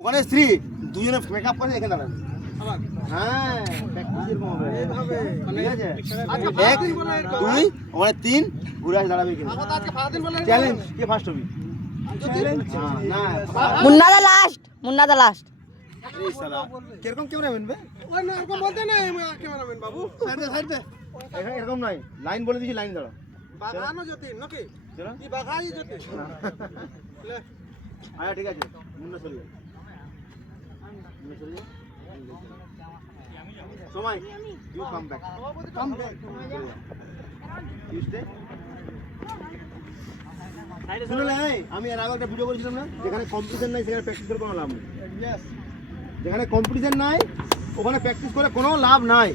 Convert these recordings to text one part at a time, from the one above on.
ওখানে স্ত্রী দুজনে মেকআপ করে এখানে দাঁড়াবে। হ্যাঁ প্র্যাকটিস এরকম হবে এইভাবে, ঠিক আছে? এক দুই ওখানে তিন ঘুরে আসে দাঁড়াবে এখানে। চ্যালেঞ্জ কে ফার্স্ট হবে? চ্যালেঞ্জ না মুন্না দা লাস্ট, মুন্না দা লাস্ট। এই শালা কিরকম ক্যামেরাম্যান বে? ওই না এরকম বলতে না ক্যামেরাম্যান বাবু। সাইড দে এরকম নাই, লাইন বলে দিছি, লাইন দাঁড়াও। বাগানো যতীন নাকি চলো কি বাগাই যতীন লে আয়া ঠিক আছে, মুন্না চলে যাও, মুন্না চলে যাও। সময় you come back you stay. শুনলে আমি এর আগে একটা ভিডিও করেছিলাম না, যেখানে কম্পিটিশন নাই সেখানে প্র্যাকটিস করে কোনো লাভ নেই। যেখানে কম্পিটিশন নাই ওখানে প্র্যাকটিস করে কোনো লাভ নাই,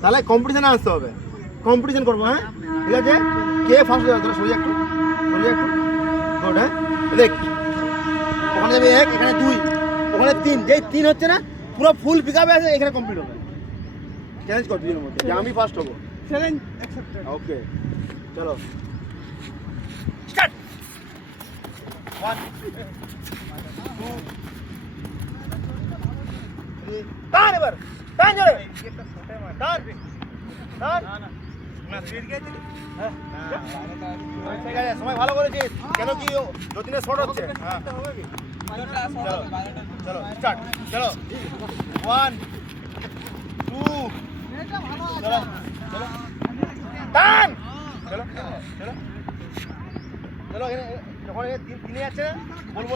তাহলে কম্পিটিশনে আসতে হবে, কম্পিটিশন করবো। হ্যাঁ ঠিক আছে, কে ফার্স্ট যাবে তোরা সরিয়ে একটু গুড। হ্যাঁ দেখ ওখানে যাবে এক, এখানে দুই, ওখানে তিন, যেই তিন হচ্ছে না পুরো ফুল পিকআপে আছে, এখানে কমপ্লিট হবে। চ্যালেঞ্জ কর দুজনের মধ্যে যে আমি ফার্স্ট হবো। Challenge accepted. ওকে চলো স্টার্ট। 1 2 3 টান, এবার টান জোরে টান টান না স্পিড গেছিলি। হ্যাঁ ঠিক আছে, সময় ভালো করেছিস, কেন কি যতীনের শর্ট হচ্ছে। হ্যাঁ চলো চলো স্টার্ট, চলো 1 2 চলো চলো টান, চলো চলো চলো। এখানে যখন তিনে যাচ্ছে বলবো